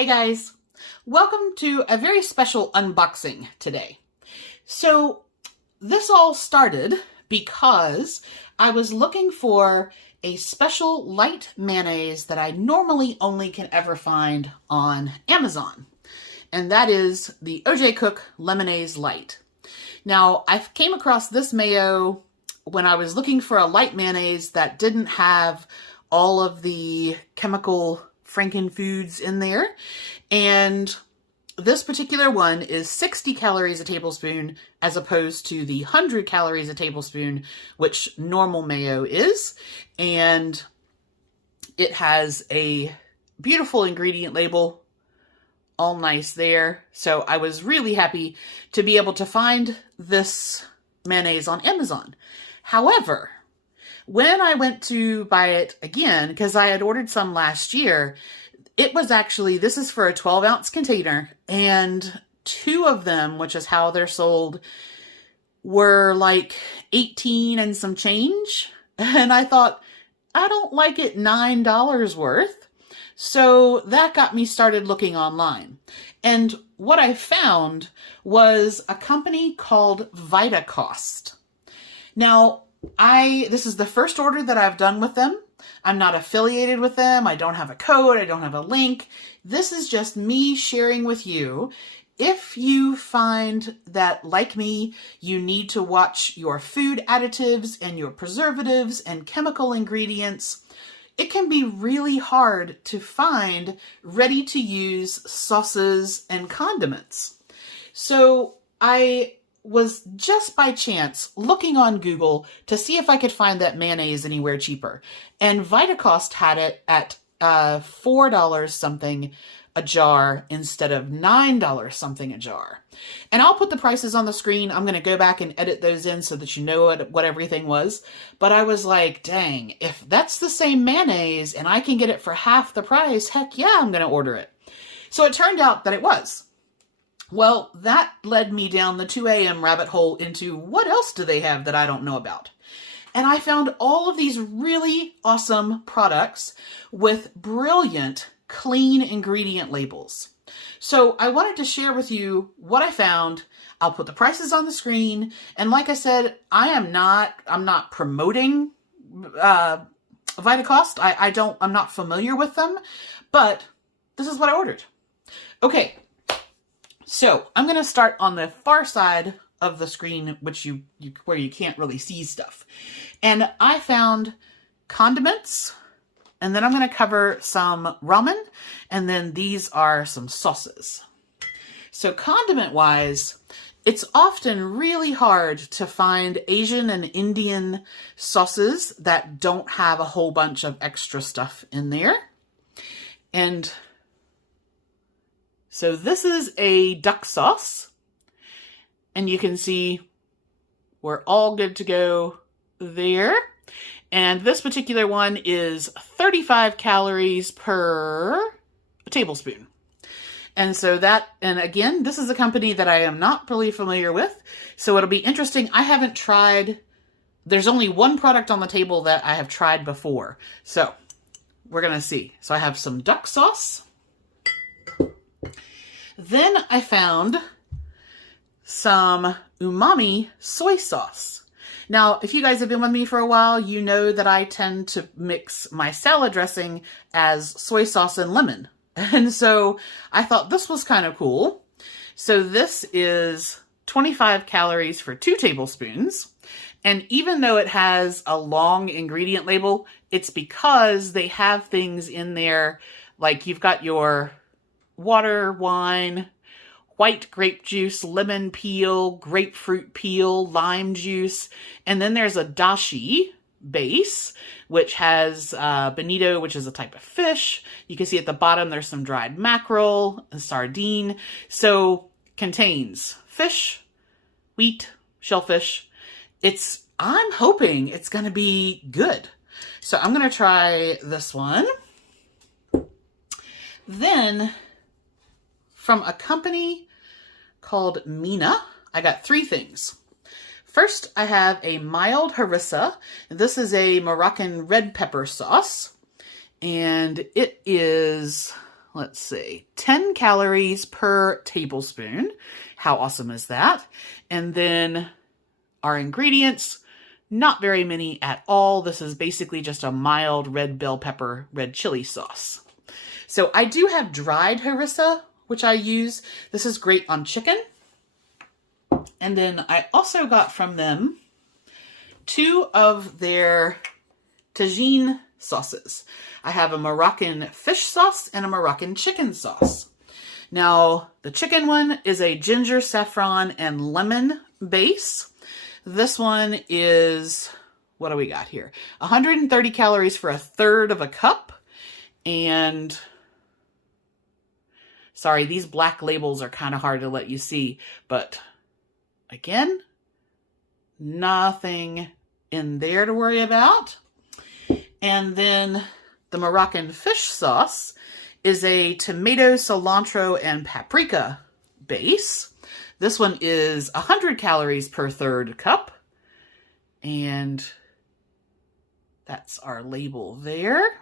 Hey guys, welcome to a very special unboxing today. So this all started because I was looking for a special light mayonnaise that I normally only can ever find on Amazon. And that is the OJ Cook Lemonade Light. Now, I came across this mayo when I was looking for a light mayonnaise that didn't have all of the chemical frankenfoods in there. And this particular one is 60 calories a tablespoon as opposed to the 100 calories a tablespoon, which normal mayo is. And it has a beautiful ingredient label, all nice there. So I was really happy to be able to find this mayonnaise on Amazon. However, when I went to buy it again, because I had ordered some last year, it was actually, this is for a 12-ounce container, and two of them, which is how they're sold, were like 18 and some change. And I thought, I don't like it $9 worth. So that got me started looking online. And what I found was a company called VitaCost. Now, this is the first order that I've done with them. I'm not affiliated with them. I don't have a code. I don't have a link. This is just me sharing with you. If you find that, like me, you need to watch your food additives and your preservatives and chemical ingredients, it can be really hard to find ready-to-use sauces and condiments. So I was just by chance looking on Google to see if I could find that mayonnaise anywhere cheaper. And VitaCost had it at $4 something a jar instead of $9 something a jar. And I'll put the prices on the screen. I'm going to go back and edit those in so that you know what everything was. But I was like, dang, if that's the same mayonnaise and I can get it for half the price, heck yeah, I'm going to order it. So it turned out that it was. Well, that led me down the 2 a.m. rabbit hole into what else do they have that I don't know about? And I found all of these really awesome products with brilliant, clean ingredient labels. So I wanted to share with you what I found. I'll put the prices on the screen. And like I said, I'm not promoting VitaCost. I'm not familiar with them, but this is what I ordered. Okay. So I'm going to start on the far side of the screen, which where you can't really see stuff. And I found condiments, and then I'm going to cover some ramen, and then these are some sauces. So condiment-wise, it's often really hard to find Asian and Indian sauces that don't have a whole bunch of extra stuff in there. And so this is a duck sauce, and you can see we're all good to go there. And this particular one is 35 calories per tablespoon. And so and again, this is a company that I am not really familiar with, so it'll be interesting. I haven't tried, there's only one product on the table that I have tried before. So we're going to see. So I have some duck sauce. Then I found some umami soy sauce. Now, if you guys have been with me for a while, you know that I tend to mix my salad dressing as soy sauce and lemon. And so I thought this was kind of cool. So this is 25 calories for 2 tablespoons. And even though it has a long ingredient label, it's because they have things in there like you've got your water, wine, white grape juice, lemon peel, grapefruit peel, lime juice, and then there's a dashi base, which has bonito, which is a type of fish. You can see at the bottom there's some dried mackerel, a sardine. So contains fish, wheat, shellfish. I'm hoping it's going to be good. So I'm going to try this one. Then from a company called Mina, I got 3 things. First, I have a mild harissa. This is a Moroccan red pepper sauce. And it is, let's see, 10 calories per tablespoon. How awesome is that? And then our ingredients, not very many at all. This is basically just a mild red bell pepper, red chili sauce. So I do have dried harissa, which I use. This is great on chicken. And then I also got from them 2 of their tagine sauces. I have a Moroccan fish sauce and a Moroccan chicken sauce. Now, the chicken one is a ginger, saffron, and lemon base. This one is, what do we got here? 130 calories for 1/3 of a cup. And, sorry, these black labels are kind of hard to let you see, but again, nothing in there to worry about. And then the Moroccan fish sauce is a tomato, cilantro, and paprika base. This one is 100 calories per 1/3 cup. And that's our label there.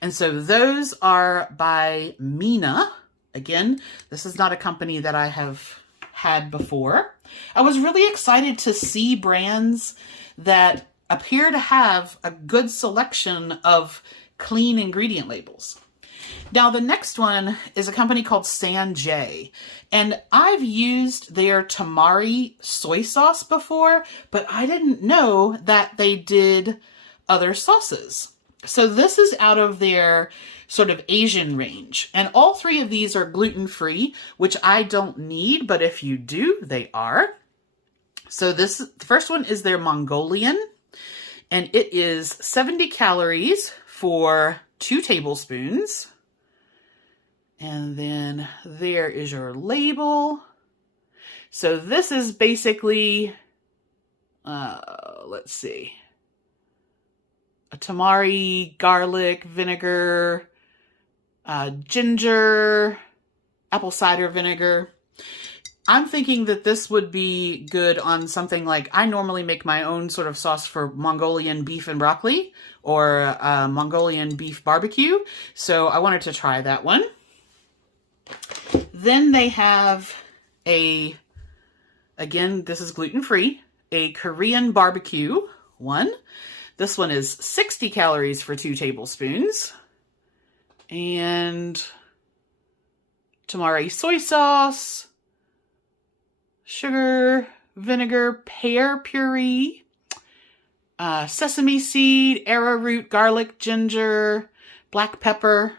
And so those are by Mina. Again, this is not a company that I have had before. I was really excited to see brands that appear to have a good selection of clean ingredient labels. Now, the next one is a company called Sanjay, and I've used their tamari soy sauce before, but I didn't know that they did other sauces. So this is out of their sort of Asian range, and all 3 of these are gluten-free, which I don't need, but if you do, they are. So the first one is their Mongolian, and it is 70 calories for 2 tablespoons. And then there is your label. So this is basically, let's see, a tamari, garlic, vinegar, ginger, apple cider vinegar. I'm thinking that this would be good on something like, I normally make my own sort of sauce for Mongolian beef and broccoli or Mongolian beef barbecue. So I wanted to try that one. Then they have again, this is gluten-free, a Korean barbecue one. This one is 60 calories for 2 tablespoons. And tamari soy sauce, sugar, vinegar, pear puree, sesame seed, arrowroot, garlic, ginger, black pepper.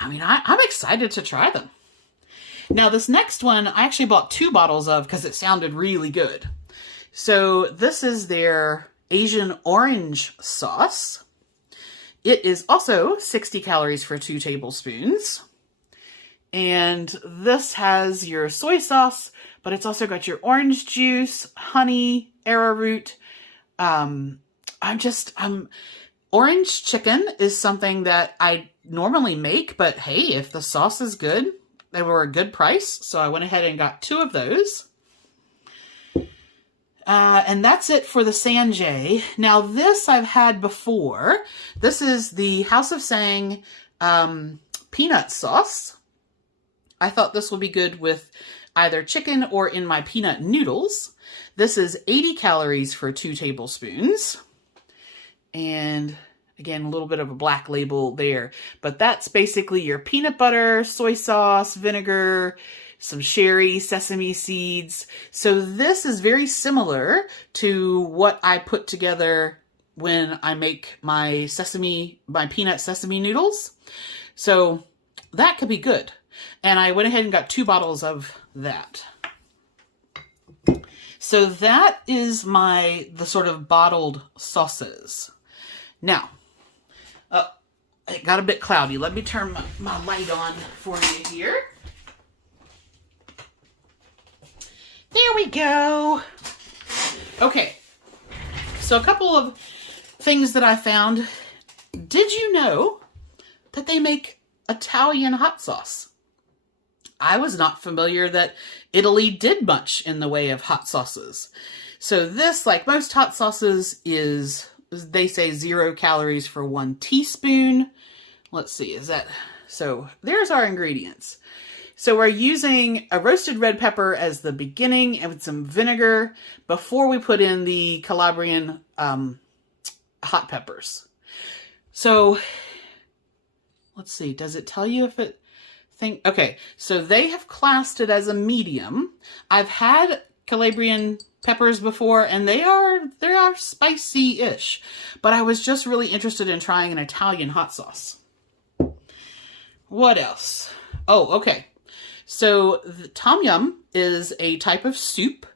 I'm excited to try them. Now, this next one, I actually bought 2 bottles of because it sounded really good. So this is their Asian orange sauce. It is also 60 calories for 2 tablespoons. And this has your soy sauce, but it's also got your orange juice, honey, arrowroot. Orange chicken is something that I normally make, but hey, if the sauce is good, they were a good price. So I went ahead and got 2 of those. And that's it for the Sanjay. Now this I've had before. This is the House of Sang peanut sauce. I thought this would be good with either chicken or in my peanut noodles. This is 80 calories for 2 tablespoons. And again, a little bit of a black label there. But that's basically your peanut butter, soy sauce, vinegar, some sherry, sesame seeds. So this is very similar to what I put together when I make my peanut sesame noodles. So that could be good. And I went ahead and got 2 bottles of that. So that is the sort of bottled sauces. Now, it got a bit cloudy. Let me turn my light on for you here. There we go. Okay, so a couple of things that I found. Did you know that they make Italian hot sauce? I was not familiar that Italy did much in the way of hot sauces. So this, like most hot sauces, is, they say 0 calories for 1 teaspoon. let's see, so there's our ingredients. So we're using a roasted red pepper as the beginning and with some vinegar before we put in the Calabrian hot peppers. So let's see, does it tell you if it okay, so they have classed it as a medium. I've had Calabrian peppers before and they are spicy-ish, but I was just really interested in trying an Italian hot sauce. What else? Oh, okay. So the tom yum is a type of soup,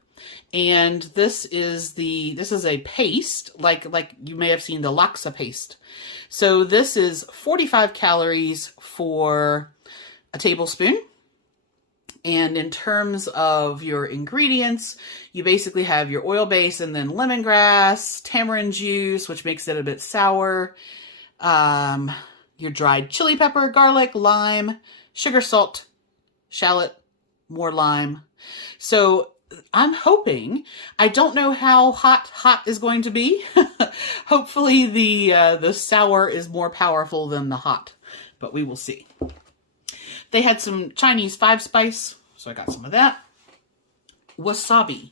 and this is a paste, like you may have seen the laksa paste. So this is 45 calories for a tablespoon. And in terms of your ingredients, you basically have your oil base and then lemongrass, tamarind juice, which makes it a bit sour, your dried chili pepper, garlic, lime, sugar, salt, shallot, more lime. So I'm hoping, I don't know how hot is going to be. Hopefully the sour is more powerful than the hot, but we will see. They had some Chinese 5-spice, so I got some of that. Wasabi.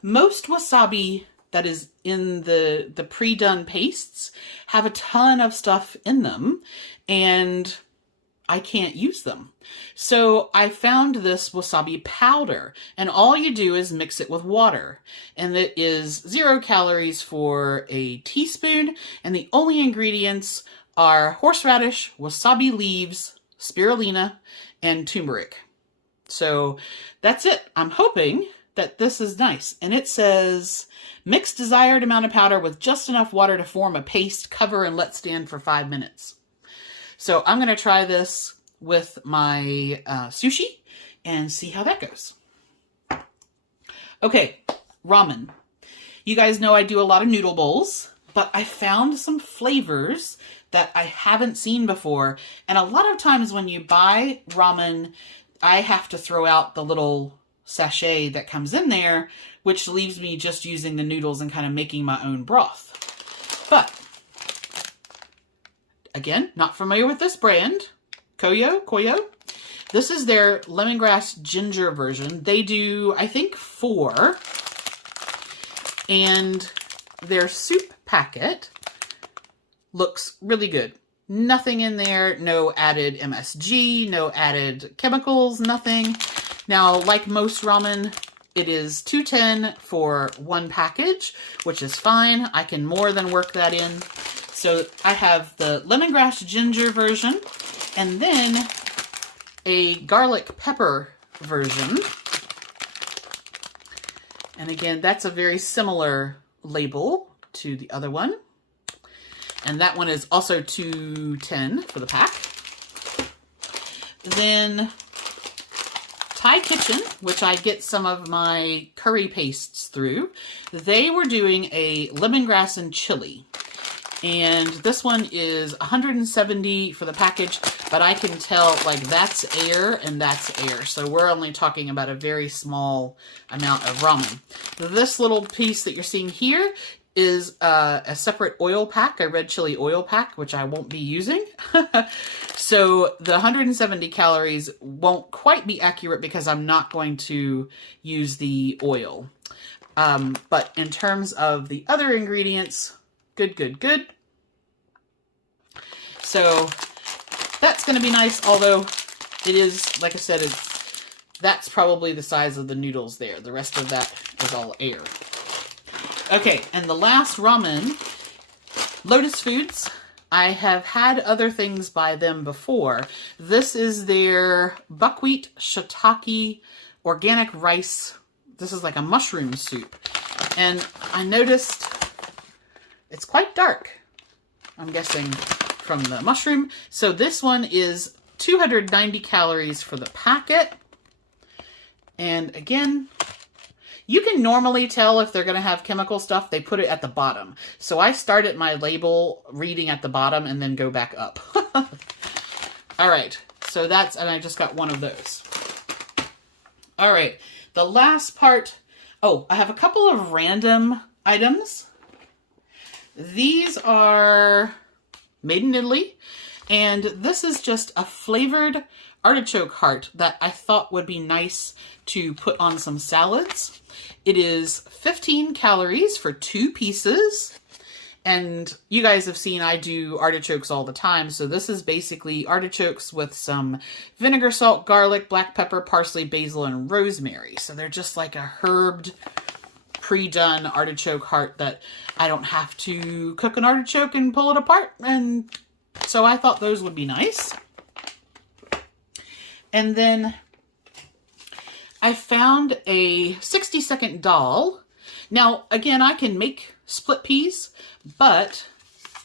Most wasabi that is in the pre-done pastes have a ton of stuff in them, and I can't use them. So I found this wasabi powder, and all you do is mix it with water. And it is 0 calories for a teaspoon, and the only ingredients are horseradish, wasabi leaves, spirulina, and turmeric. So that's it. I'm hoping that this is nice. And it says, mix desired amount of powder with just enough water to form a paste, cover, and let stand for 5 minutes. So I'm going to try this with my sushi and see how that goes. Okay, ramen. You guys know I do a lot of noodle bowls, but I found some flavors that I haven't seen before. And a lot of times when you buy ramen, I have to throw out the little sachet that comes in there, which leaves me just using the noodles and kind of making my own broth. But again, not familiar with this brand. Koyo. This is their lemongrass ginger version. They do, I think, 4. And their soup packet looks really good. Nothing in there, no added MSG, no added chemicals, nothing. Now, like most ramen, it is $2.10 for 1 package, which is fine. I can more than work that in. So I have the lemongrass ginger version, and then a garlic pepper version. And again, that's a very similar label to the other one. And that one is also $2.10 for the pack. Then Thai Kitchen, which I get some of my curry pastes through, they were doing a lemongrass and chili. And this one is $170 for the package, but I can tell, like, that's air and that's air. So we're only talking about a very small amount of ramen. This little piece that you're seeing here is a separate oil pack, a red chili oil pack, which I won't be using. So the 170 calories won't quite be accurate because I'm not going to use the oil. But in terms of the other ingredients, good. So that's going to be nice, although it is, like I said, that's probably the size of the noodles there. The rest of that is all air. Okay, and the last ramen, Lotus Foods. I have had other things by them before. This is their buckwheat shiitake organic rice. This is like a mushroom soup. And I noticed it's quite dark, I'm guessing, from the mushroom. So this one is 290 calories for the packet. And again, you can normally tell if they're going to have chemical stuff. They put it at the bottom. So I start at my label reading at the bottom and then go back up. All right. So that's, and I just got one of those. All right. The last part. Oh, I have a couple of random items. These are made in Italy. And this is just a flavored artichoke heart that I thought would be nice to put on some salads. It is 15 calories for 2 pieces. And you guys have seen I do artichokes all the time. So this is basically artichokes with some vinegar, salt, garlic, black pepper, parsley, basil, and rosemary. So they're just like a herbed, pre-done artichoke heart that I don't have to cook an artichoke and pull it apart. And so I thought those would be nice. And then I found a 60-second dal. Now, again, I can make split peas, but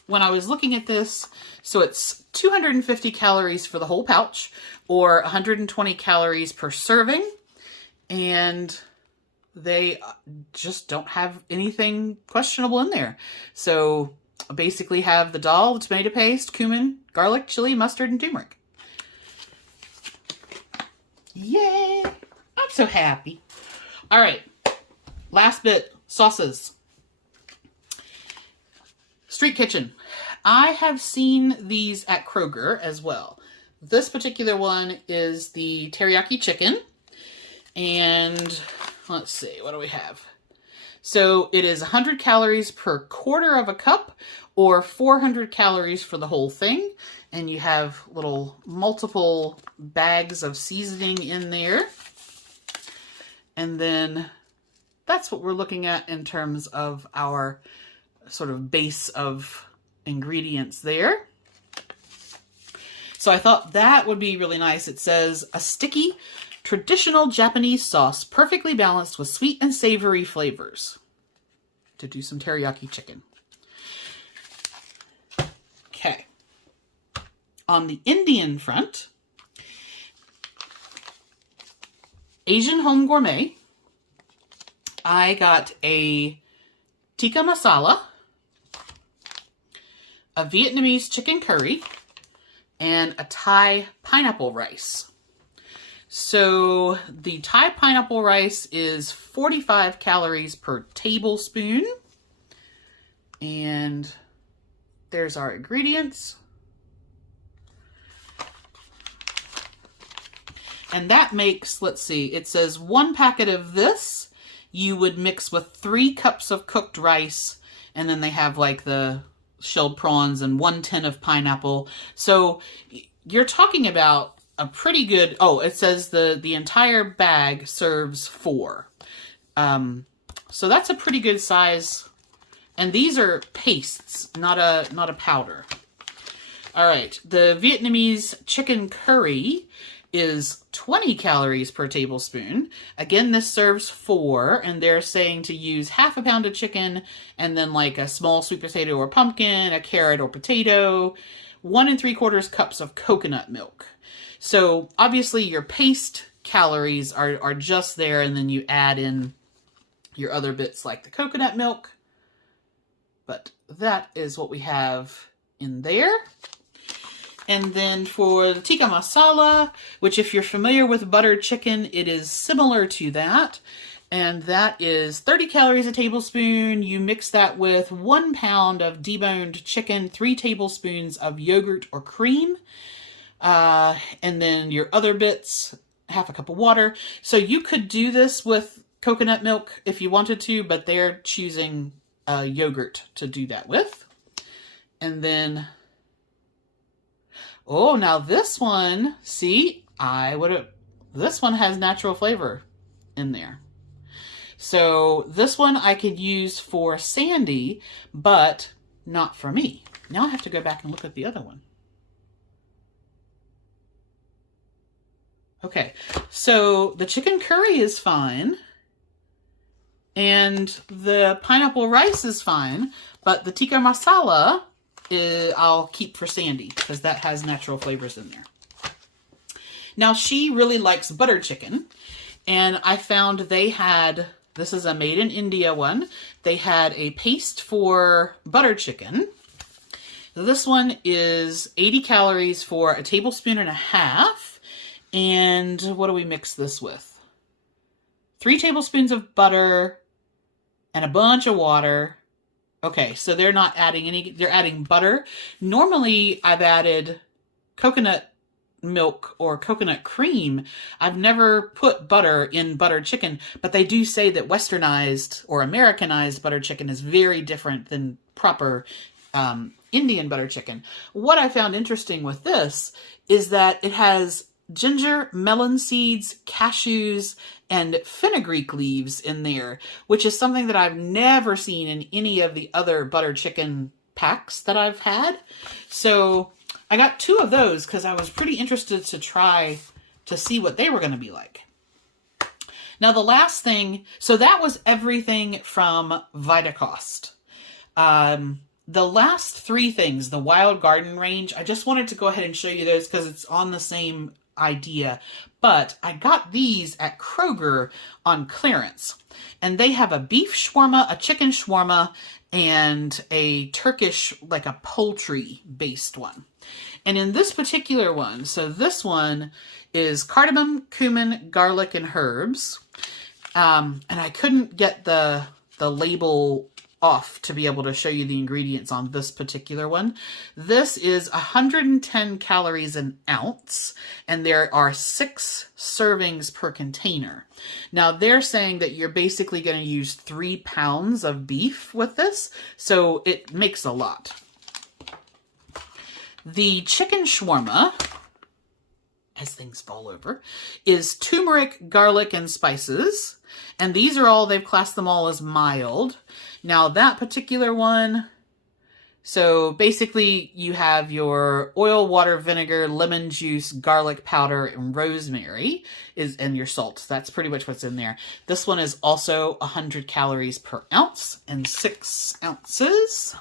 when I was looking at this, so it's 250 calories for the whole pouch, or 120 calories per serving, and they just don't have anything questionable in there. So I basically have the dal, the tomato paste, cumin, garlic, chili, mustard, and turmeric. Yay! I'm so happy. All right, last bit, sauces. Street Kitchen. I have seen these at Kroger as well. This particular one is the teriyaki chicken. And let's see, what do we have? So it is 100 calories per quarter of a cup, or 400 calories for the whole thing. And you have little multiple bags of seasoning in there. And then that's what we're looking at in terms of our sort of base of ingredients there. So I thought that would be really nice. It says a sticky traditional Japanese sauce, perfectly balanced with sweet and savory flavors, to do some teriyaki chicken. Okay. On the Indian front, Asian Home Gourmet, I got a tikka masala, a Vietnamese chicken curry, and a Thai pineapple rice. So the Thai pineapple rice is 45 calories per tablespoon. And there's our ingredients. And that makes, let's see, it says 1 packet of this you would mix with 3 cups of cooked rice. And then they have like the shelled prawns and 1 tin of pineapple. So you're talking about a pretty good, oh, it says the entire bag serves 4. So that's a pretty good size. And these are pastes, not a powder. All right, the Vietnamese chicken curry is 20 calories per tablespoon. Again, this serves 4, and they're saying to use half a pound of chicken and then like a small sweet potato or pumpkin, a carrot or potato, 1 3/4 cups of coconut milk. So obviously your paste calories are just there, and then you add in your other bits like the coconut milk. But that is what we have in there. And then for the tikka masala, which if you're familiar with buttered chicken, it is similar to that. And that is 30 calories a tablespoon. You mix that with 1 pound of deboned chicken, 3 tablespoons of yogurt or cream. And then your other bits, half a cup of water. So you could do this with coconut milk if you wanted to, but they're choosing yogurt to do that with. And then, oh, now this one, see, this one has natural flavor in there. So this one I could use for Sandy, but not for me. Now I have to go back and look at the other one. Okay, so the chicken curry is fine, and the pineapple rice is fine, but the tikka masala I'll keep for Sandy because that has natural flavors in there. Now she really likes butter chicken, and I found they had, this is a made in India one, they had a paste for butter chicken. This one is 80 calories for 1.5 tablespoons. And what do we mix this with? 3 tablespoons of butter and a bunch of water. Okay, so they're not adding any, they're adding butter. Normally I've added coconut milk or coconut cream. I've never put butter in buttered chicken, but they do say that westernized or Americanized buttered chicken is very different than proper Indian butter chicken. What I found interesting with this is that it has ginger, melon seeds, cashews, and fenugreek leaves in there, which is something that I've never seen in any of the other butter chicken packs that I've had. So I got 2 of those because I was pretty interested to try to see what they were going to be like. Now the last thing, so that was everything from Vitacost. The last 3 things, the Wild Garden range, I just wanted to go ahead and show you those because it's on the same idea. But I got these at Kroger on clearance. And they have a beef shawarma, a chicken shawarma, and a Turkish, like a poultry-based one. And in this particular one, so this one is cardamom, cumin, garlic, and herbs. And I couldn't get the label off to be able to show you the ingredients on this particular one. This is 110 calories an ounce, and there are 6 servings per container. Now they're saying that you're basically going to use 3 pounds of beef with this, so it makes a lot. The chicken shawarma, as things fall over, is turmeric, garlic, and spices. And these are all, they've classed them all as mild. Now that particular one, so basically you have your oil, water, vinegar, lemon juice, garlic powder, and rosemary and your salt. That's pretty much what's in there. This one is also 100 calories per ounce and 6 ounces.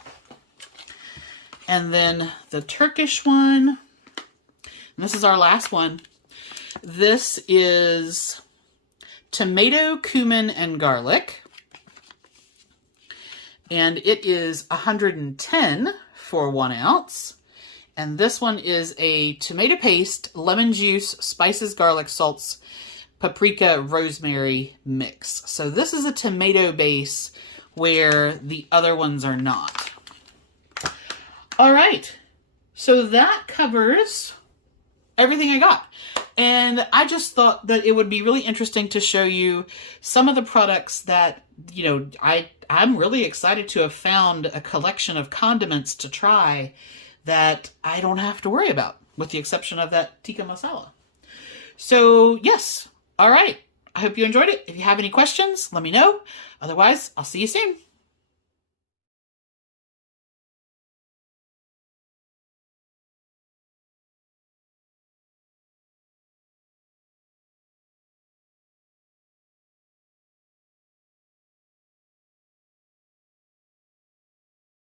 And then the Turkish one, and this is our last one. This is tomato, cumin, and garlic. And it is 110 for 1 ounce. And this one is a tomato paste, lemon juice, spices, garlic, salts, paprika, rosemary mix. So this is a tomato base where the other ones are not. All right. So that covers everything I got. And I just thought that it would be really interesting to show you some of the products that, you know, I'm really excited to have found a collection of condiments to try that I don't have to worry about, with the exception of that tikka masala. So, yes. All right. I hope you enjoyed it. If you have any questions, let me know. Otherwise, I'll see you soon.